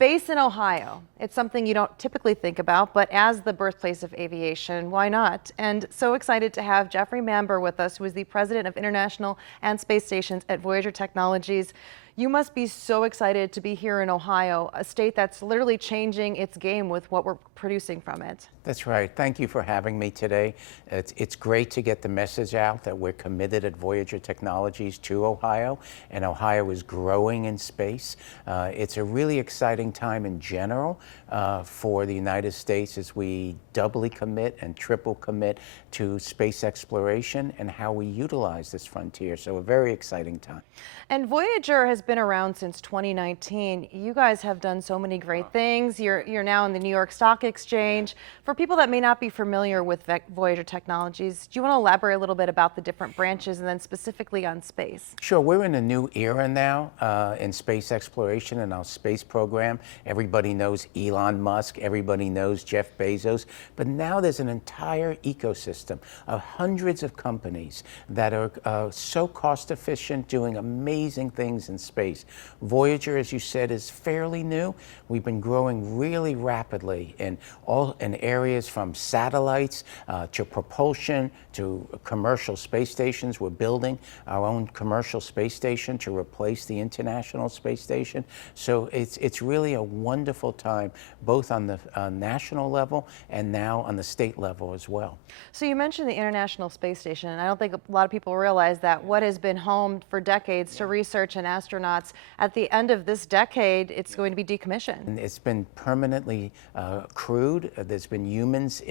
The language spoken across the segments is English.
Space in Ohio. It's something you don't typically think about, but as the birthplace of aviation, why not? And so excited to have Jeffrey Manber with us, who is the president of International and Space Stations at Voyager Technologies. You must be so excited to be here in Ohio, a state that's literally changing its game with what we're producing from it. That's right. Thank you for having me today. It's great to get the message out that we're committed at Voyager Technologies to Ohio, and Ohio is growing in space. It's a really exciting time in general for the United States as we doubly commit and triple commit to space exploration and how we utilize this frontier. So a very exciting time. And Voyager has been around since 2019. You guys have done so many great things. You're now in the New York Stock Exchange. For people that may not be familiar with Voyager Technologies, do you want to elaborate a little bit about the different branches and then specifically on space? Sure. We're in a new era now in space exploration and our space program. Everybody knows Elon Musk. Everybody knows Jeff Bezos. But now there's an entire ecosystem of hundreds of companies that are so cost efficient, doing amazing things in space. Voyager, as you said, is fairly new. We've been growing really rapidly in areas from satellites to propulsion to commercial space stations. We're building our own commercial space station to replace the International Space Station. So it's really a wonderful time, both on the national level and now on the state level as well. So you mentioned the International Space Station, and I don't think a lot of people realize that what has been home for decades to research and astronauts, at the end of this decade, it's going to be decommissioned. And it's been permanently crewed. There's been humans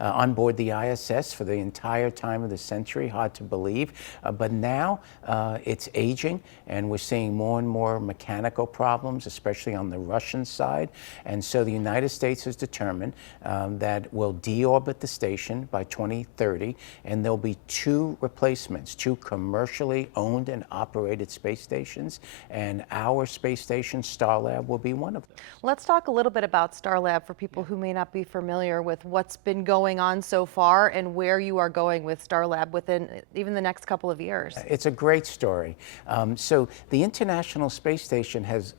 on board the ISS for the entire time of the century. Hard to believe, but now it's aging, and we're seeing more and more mechanical problems, especially on the Russian side. And so the United States has determined that we'll deorbit the station by 2030, and there'll be two replacements, two commercially owned and operated space stations, and our space station, Starlab, will be one of them. Let's talk a little bit about Starlab for people who may not be familiar with what's been going on so far and where you are going with Starlab within even the next couple of years. It's a great story. So the International Space Station has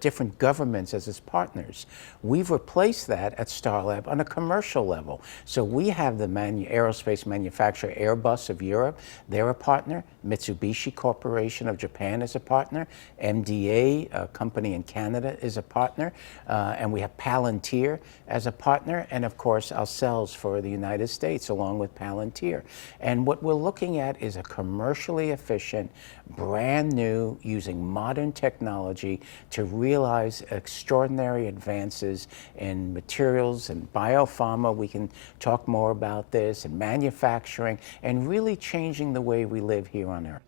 different governments as its partners. We've replaced that at Starlab on a commercial level. So we have the aerospace manufacturer Airbus of Europe. They're a partner. Mitsubishi Corporation of Japan is a partner. MDA, a company in Canada, is a partner. And we have Palantir as a partner. And of course, ourselves for the United States, along with Palantir. And what we're looking at is a commercially efficient, brand new, using modern technology to realize extraordinary advances in materials and biopharma. We can talk more about this, and manufacturing, and really changing the way we live here on Earth.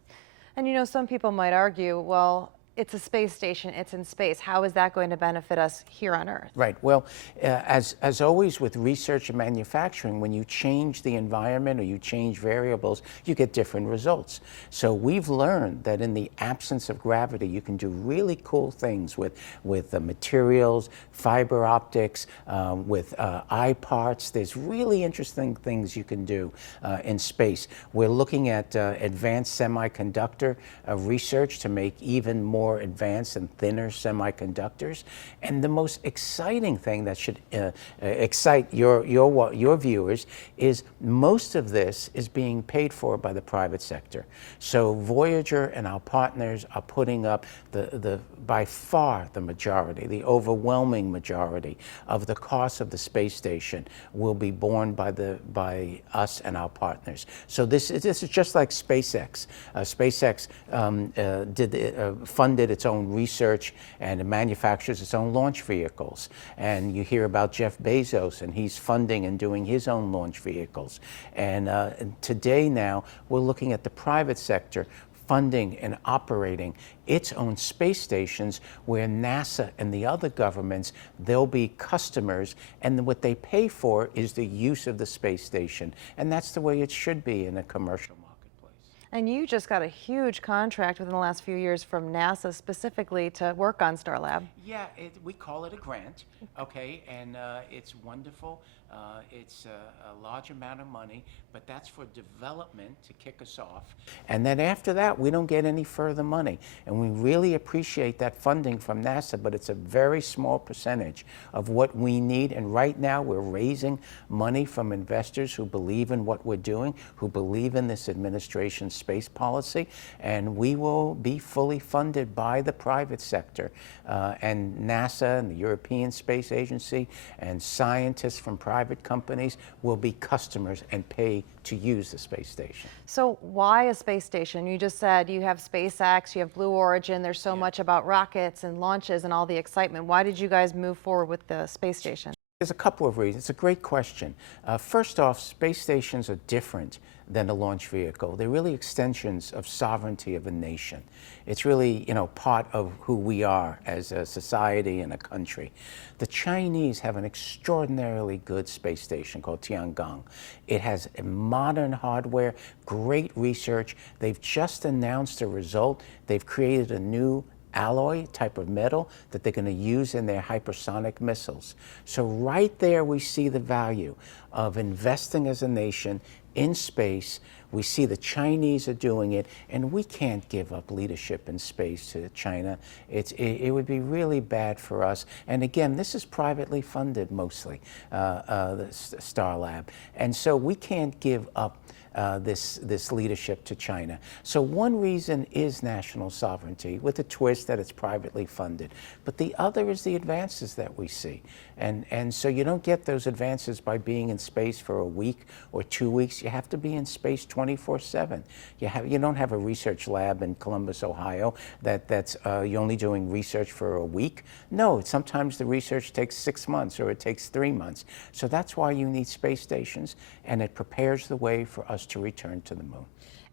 And you know, some people might argue, well, it's a space station, it's in space. How is that going to benefit us here on Earth? Right. Well, as always with research and manufacturing, when you change the environment or you change variables, you get different results. So we've learned that in the absence of gravity, you can do really cool things with the materials, fiber optics, with eye parts. There's really interesting things you can do in space. We're looking at advanced semiconductor research to make even more advanced and thinner semiconductors. And the most exciting thing that should excite your viewers is most of this is being paid for by the private sector. So Voyager and our partners are putting up by far the majority, the overwhelming majority of the cost of the space station will be borne by us and our partners. So this is just like SpaceX. SpaceX funded its own research and it manufactures its own launch vehicles. And you hear about Jeff Bezos, and he's funding and doing his own launch vehicles. And today now, we're looking at the private sector funding and operating its own space stations, where NASA and the other governments, they'll be customers, and what they pay for is the use of the space station. And that's the way it should be in a commercial market. And you just got a huge contract within the last few years from NASA specifically to work on Starlab. Yeah, we call it a grant, okay, and it's wonderful. It's a large amount of money, but that's for development to kick us off. And then after that, we don't get any further money. And we really appreciate that funding from NASA, but it's a very small percentage of what we need. And right now, we're raising money from investors who believe in what we're doing, who believe in this administration's space policy, and we will be fully funded by the private sector. And NASA and the European Space Agency and scientists from private companies will be customers and pay to use the space station. So why a space station? You just said you have SpaceX, you have Blue Origin, there's so much about rockets and launches and all the excitement. Why did you guys move forward with the space station? There's a couple of reasons. It's a great question. First off, space stations are different than a launch vehicle. They're really extensions of sovereignty of a nation. It's really, part of who we are as a society and a country. The Chinese have an extraordinarily good space station called Tiangong. It has modern hardware, great research. They've just announced a result. They've created a new alloy type of metal that they're going to use in their hypersonic missiles. So right there we see the value of investing as a nation in space. We see the Chinese are doing it, and we can't give up leadership in space to China. It would be really bad for us. And again, this is privately funded mostly, the Starlab. And so we can't give up this leadership to China. So one reason is national sovereignty, with a twist that it's privately funded. But the other is the advances that we see. And so you don't get those advances by being in space for a week or 2 weeks. You have to be in space 24/7. You don't have a research lab in Columbus, Ohio that's you're only doing research for a week. No, sometimes the research takes 6 months or it takes 3 months. So that's why you need space stations, and it prepares the way for us to return to the moon.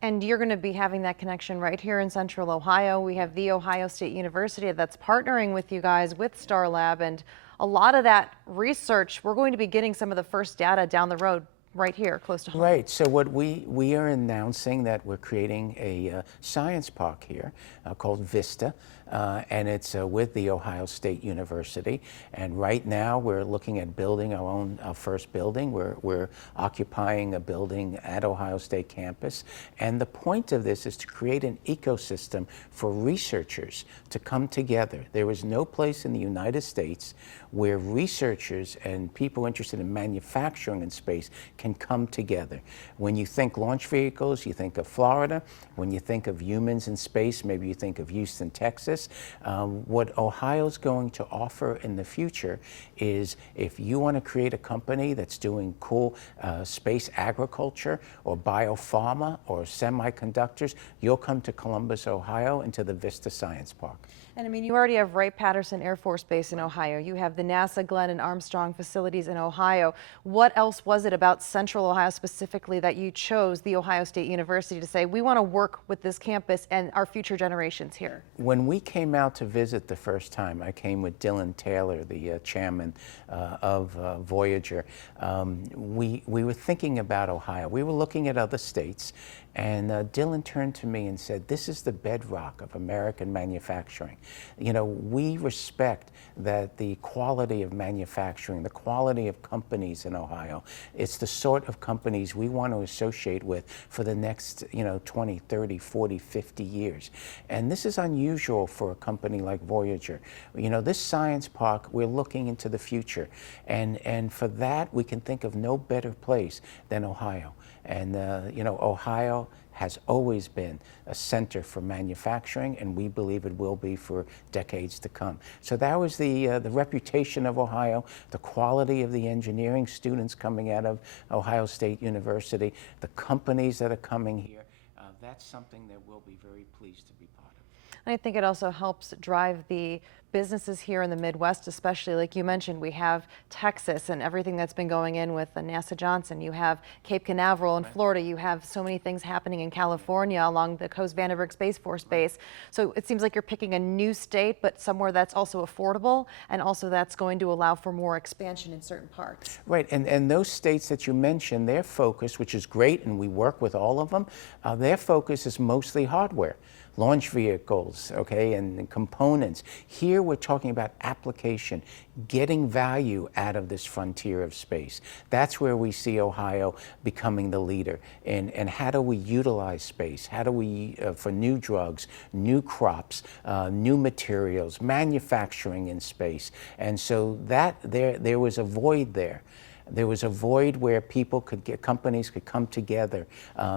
And you're going to be having that connection right here in Central Ohio. We have The Ohio State University that's partnering with you guys with Starlab, and a lot of that research, we're going to be getting some of the first data down the road right here close to home. Right. So what we are announcing that we're creating a science park here called Vista, and it's with the Ohio State University. And right now we're looking at building our first building. We're occupying a building at Ohio State campus. And the point of this is to create an ecosystem for researchers to come together. There is no place in the United States where researchers and people interested in manufacturing in space can come together. When you think launch vehicles, you think of Florida. When you think of humans in space, maybe you think of Houston, Texas. What Ohio's going to offer in the future is, if you want to create a company that's doing cool space agriculture or biopharma or semiconductors, you'll come to Columbus, Ohio, and to the Vista Science Park. And I mean, you already have Wright-Patterson Air Force Base in Ohio. You have the NASA Glenn and Armstrong facilities in Ohio. What else was it about Central Ohio specifically that you chose the Ohio State University to say, we want to work with this campus and our future generations here? When we came out to visit the first time, I came with Dylan Taylor, the chairman of Voyager. We were thinking about Ohio. We were looking at other states. And Dylan turned to me and said, this is the bedrock of American manufacturing. We respect that the quality of manufacturing, the quality of companies in Ohio, it's the sort of companies we want to associate with for the next 20, 30, 40, 50 years. And this is unusual for a company like Voyager. This science park, we're looking into the future. And for that, we can think of no better place than Ohio. And Ohio has always been a center for manufacturing, and we believe it will be for decades to come. So that was the reputation of Ohio, the quality of the engineering students coming out of Ohio State University, the companies that are coming here. That's something that we'll be very pleased to be part of. And I think it also helps drive the businesses here in the Midwest, especially like you mentioned, we have Texas and everything that's been going in with the NASA Johnson. You have Cape Canaveral in Florida. You have so many things happening in California along the Coast Vandenberg Space Force Base. So it seems like you're picking a new state, but somewhere that's also affordable and also that's going to allow for more expansion in certain parts. Right, and those states that you mentioned, their focus, which is great, and we work with all of them, their focus is mostly hardware. Launch vehicles, okay, and components. Here we're talking about application, getting value out of this frontier of space. That's where we see Ohio becoming the leader. And how do we utilize space? How do we, for new drugs, new crops, new materials, manufacturing in space? And so that there was a void there. There was a void where people could get, companies could come together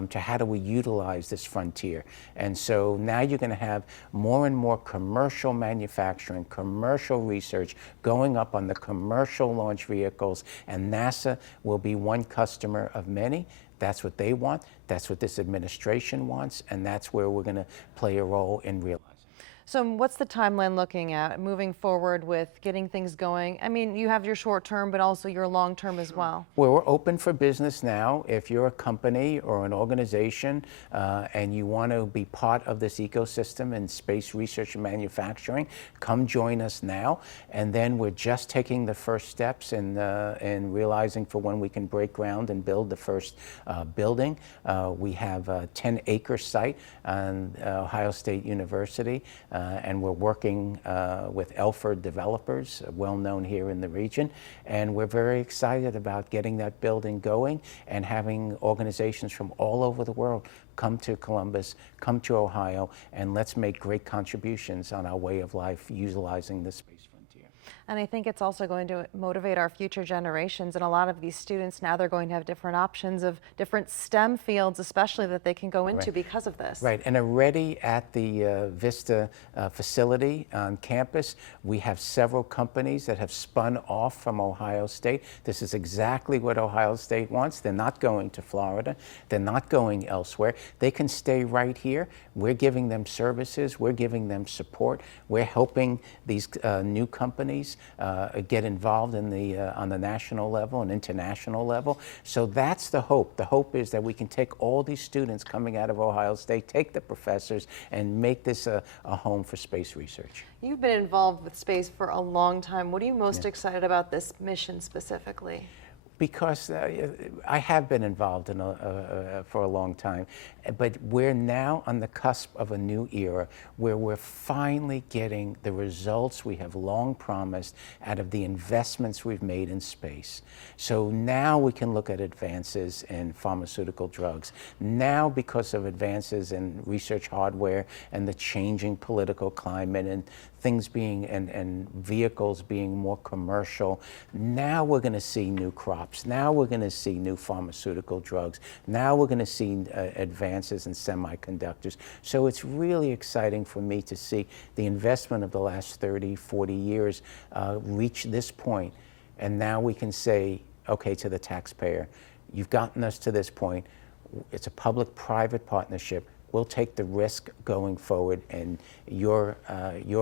to how do we utilize this frontier. And so now you're going to have more and more commercial manufacturing, commercial research going up on the commercial launch vehicles, and NASA will be one customer of many. That's what they want. That's what this administration wants, and that's where we're going to play a role in realizing. So what's the timeline looking at moving forward with getting things going? I mean, you have your short term, but also your long term as well. Well, we're open for business now. If you're a company or an organization and you want to be part of this ecosystem in space research and manufacturing, come join us now. And then we're just taking the first steps in realizing for when we can break ground and build the first building. We have a 10-acre site on Ohio State University. And we're working with Elford developers, well known here in the region, and we're very excited about getting that building going and having organizations from all over the world come to Columbus, come to Ohio, and let's make great contributions on our way of life utilizing the space frontier. And I think it's also going to motivate our future generations. And a lot of these students now, they're going to have different options of different STEM fields, especially that they can go into because of this. Right, and already at the Vista facility on campus, we have several companies that have spun off from Ohio State. This is exactly what Ohio State wants. They're not going to Florida. They're not going elsewhere. They can stay right here. We're giving them services. We're giving them support. We're helping these new companies get involved in on the national level and international level. So that's the hope. The hope is that we can take all these students coming out of Ohio State, take the professors, and make this a home for space research. You've been involved with space for a long time. What are you most excited about this mission specifically? Because I have been involved in for a long time, but we're now on the cusp of a new era where we're finally getting the results we have long promised out of the investments we've made in space. So now we can look at advances in pharmaceutical drugs. Now, because of advances in research hardware and the changing political climate and things being, and vehicles being more commercial, now we're going to see new crops. Now we're going to see new pharmaceutical drugs. Now we're going to see advances in semiconductors. So it's really exciting for me to see the investment of the last 30, 40 years reach this point. And now we can say, okay, to the taxpayer, you've gotten us to this point. It's a public-private partnership. We'll take the risk going forward, and your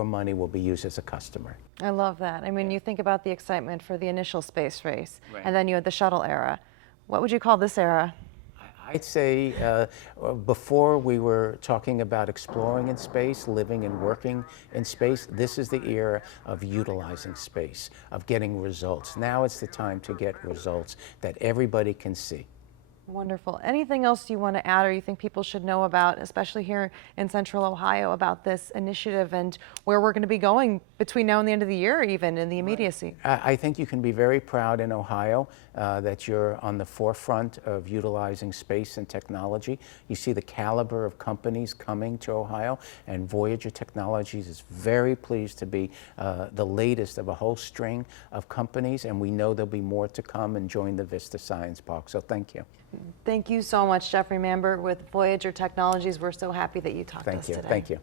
money will be used as a customer. I love that. I mean, you think about the excitement for the initial space race, and then you had the shuttle era. What would you call this era? I'd say before we were talking about exploring in space, living and working in space, this is the era of utilizing space, of getting results. Now it's the time to get results that everybody can see. Wonderful. Anything else you want to add or you think people should know about, especially here in Central Ohio, about this initiative and where we're going to be going between now and the end of the year, even in the immediacy? I think you can be very proud in Ohio that you're on the forefront of utilizing space and technology. You see the caliber of companies coming to Ohio, and Voyager Technologies is very pleased to be the latest of a whole string of companies, and we know there'll be more to come and join the Vista Science Park. So thank you. Thank you so much, Jeffrey Manber with Voyager Technologies. We're so happy that you talked to us today. Thank you.